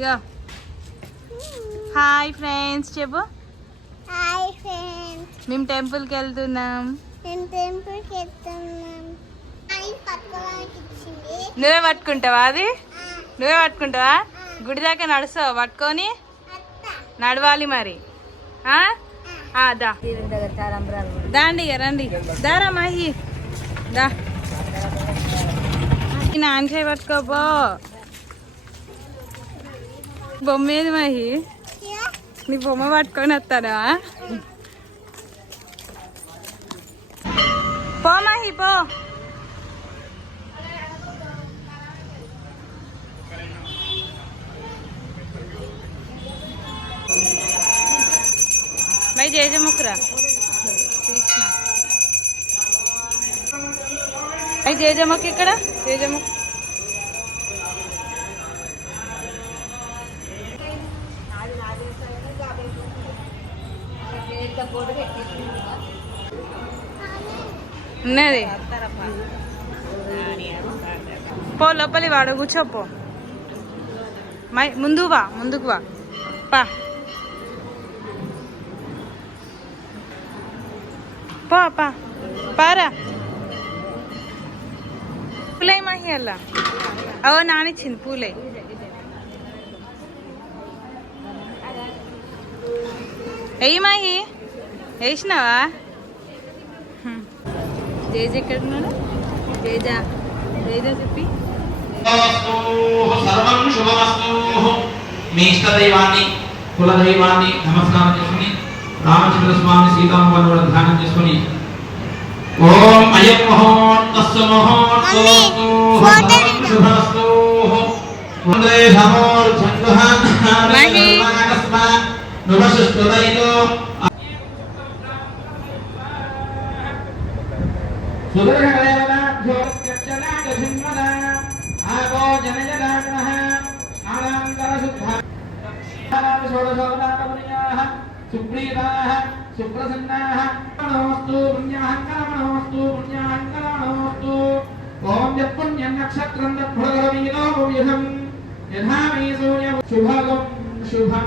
ఇగో hi friends చెప్పు. Hi friends. మేము టెంపుల్కి వెళ్తున్నాం నేను టెంపుల్కి వెళ్తున్నాం నువ్వే పట్టుకుంటావా అది? నువ్వే పట్టుకుంటావా? గుడి దాకా నడుస్తావా? పట్టుకొని? నడవాలి మరి. దా. దాండి రండి. దారా మాహి. దా. నాన్సాయి పట్టుకోపో. బొమ్మ ఏది మాహి యా, నీ బొమ్మ పట్టుకొని వస్తానా పో మాహి పో మై జయజముఖరా తీసిన అయి జయజమ్మకి ఇక్కడ జయజమ్మక్ ఉన్నది. పో లోపలి వాడు కూర్చోపో మై ముందు వా ముందుకు వా. పా. పో పా. పారా. పూలై మాహి అలా. అవో నానిచ్చింది పూలై. ఎయ్యి మాహి. వేసినావా. జేజ ఎక్కడ ఉన్నాడు జేజ జేజ చెప్పి. శుభమస్తు, సర్వం శుభమస్తు. మీ ఇష్టదైవాన్ని కులదైవాన్ని నమస్కారం చేసుకుని రామచంద్ర స్వామి కూడా ధ్యానం చేసుకుని ఓం అయం మహోత్తస్సు మహోత్తోస్తు వందే. సుప్రీతాः సుప్రసన్నాः నమోస్తు పుణ్యాహంకరమనోస్తు పుణ్యాహంకరమనోస్తు ఓం యత్పుణ్యం నక్షత్రం తత్ఫలగరవీలో భవ్యహం యథా మే సూర్య శుభగం శుభం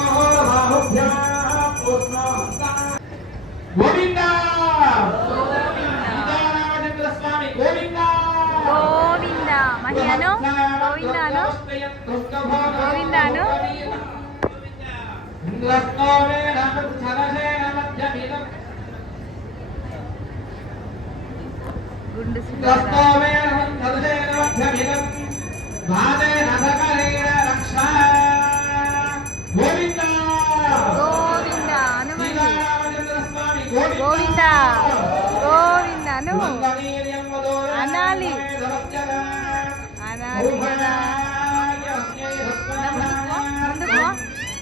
గోవింద అను. మహి గోవింద గోవింద అను అనాలి. అనాలి. కదా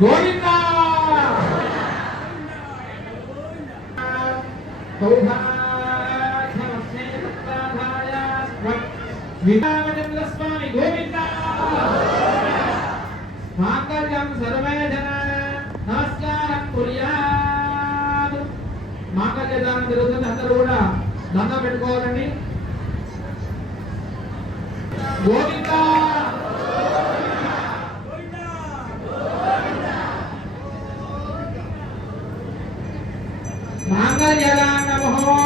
గోవింద! వినాయక స్వామి గోవింద! మాంగళ్యం సర్వే జన నమస్కారం కుర్యాత్. మాంగళ్య దానం జరుగుతుంది అందరూ కూడా దండం పెట్టుకోవాలండి. గోవిందా! మాంగళ్యదాన నమో?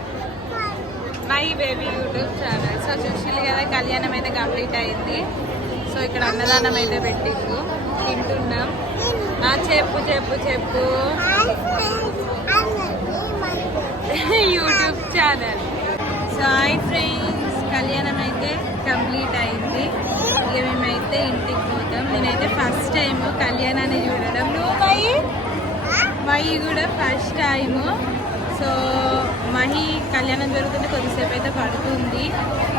My baby YouTube channel so చూసి కదా కళ్యాణం అయితే కంప్లీట్ అయింది. సో ఇక్కడ అన్నదానం అయితే పెట్టిండు తింటున్నాం. ఆ చెప్పు చెప్పు చెప్పు. YouTube channel so hi friends కళ్యాణం అయితే కంప్లీట్ అయింది. ఇక మేమైతే ఇంటికి పోతాం. నేనైతే ఫస్ట్ టైం కళ్యాణాన్ని చూడడం. నువ్వు మహి కూడా ఫస్ట్ టైము సో మహి కళ్యాణం జరుగుతుంటే కొద్దిసేపు అయితే పడుతుంది.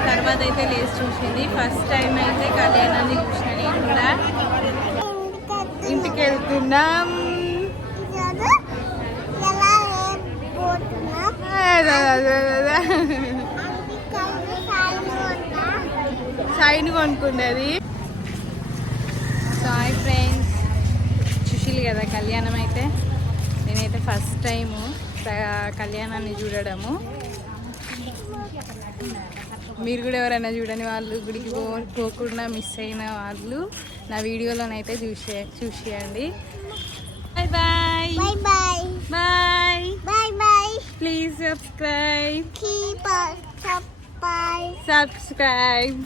తర్వాత అయితే లేచి చూసింది. ఫస్ట్ టైం అయితే కళ్యాణాన్ని చూసిన నేను కూడా. ఇంటికి వెళ్తున్నాం. సైన్ కొనుక్కున్నది. సో ఫ్రెండ్స్ చూసిల్లు కదా కళ్యాణం అయితే. నేనైతే ఫస్ట్ టైము కళ్యాణాన్ని చూడడము. మీరు కూడా ఎవరైనా చూడని వాళ్ళు గుడికి పోకుండా మిస్ అయిన వాళ్ళు నా వీడియోలోనైతే చూసే చూసేయండి. Bye bye bye bye bye bye bye please subscribe subscribe